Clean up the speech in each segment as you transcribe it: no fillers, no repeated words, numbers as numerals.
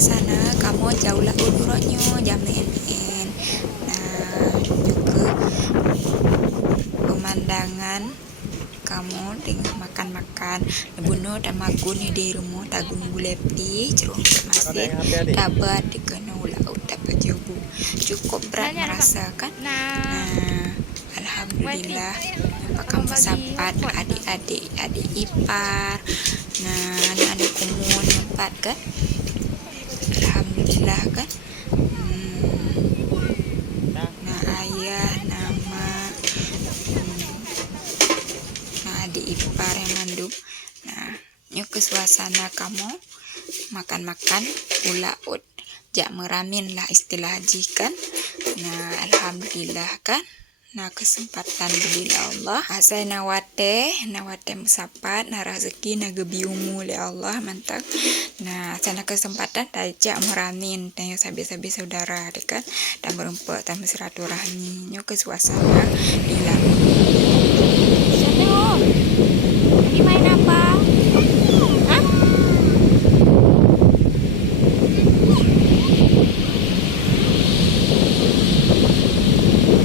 suasana kamu jauhlah uduronyo jamin. Nah, juga pemandangan kamu dengan makan-makan bunuh dan magun di rumah tagun bulepi cerung masih dapat dikena ulah dapat jauh cukup berat merasakan. Nah, alhamdulillah apa kamu sempat adik-adik ipar. Nah, adik kumun sempat kan, alhamdulillah kan. Nah, ayah nama adik ipar yang mandum. Nah, yuk ke suasana kamu makan-makan ulaut jak meramin lah istilah haji kan. Nah, alhamdulillah kan. Nah, kesempatan bila Allah asai nawate musapat na rezeki na gebiumu le Allah mantap. Nah, sana kesempatan tajak meramin tanya sabi-sabi saudara dekat dan berempat dan silaturahmi yuk ke suasana bila. Lagi main apa? Hah?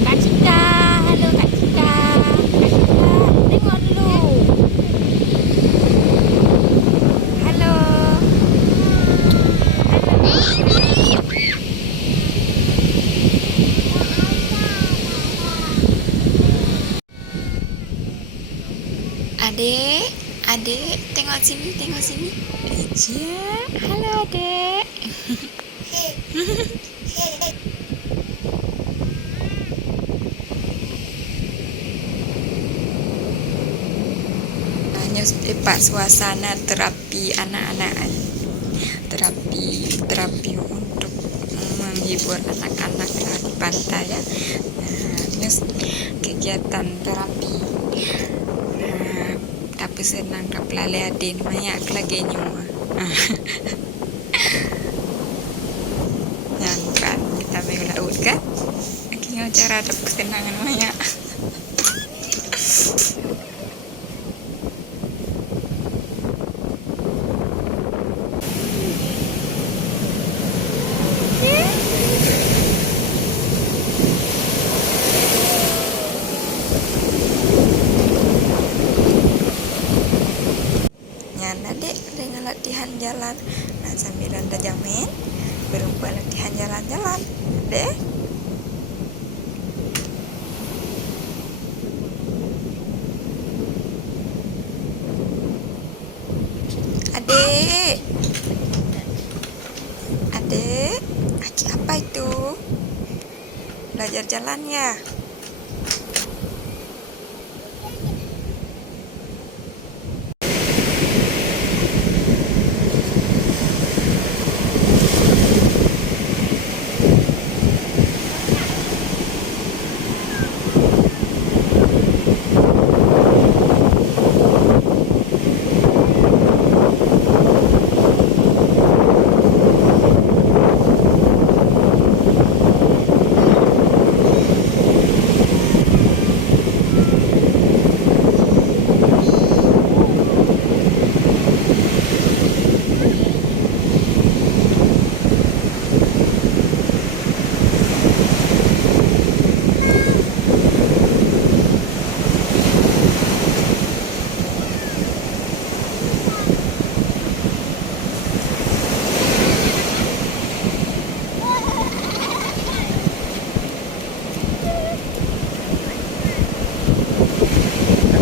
Kak Cika, halo Kak Cika. Kak Cika, tengok dulu. Halo. Adek, tengok sini. Eja, halo adek. Hanya pak suasana terapi anak-anak, terapi untuk menghibur anak-anak di pantai ya. Nah, kegiatan terapi. Tapi senang tak pelale adin banyak lagi nyuma. Nyangkan kita main laut kan? Akhirnya cara ada kesenangan banyak. Adik dengan latihan jalan. Nah, sambil anda jamin berubah latihan jalan-jalan deh. Adik aki apa itu? Belajar jalan ya.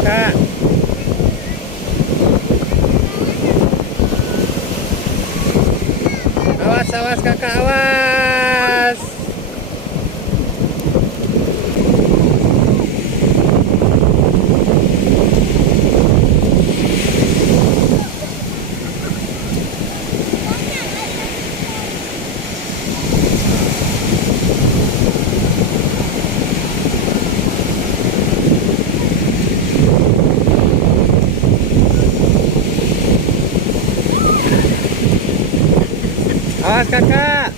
Kakak, awas kakak, awas. Awas kakak.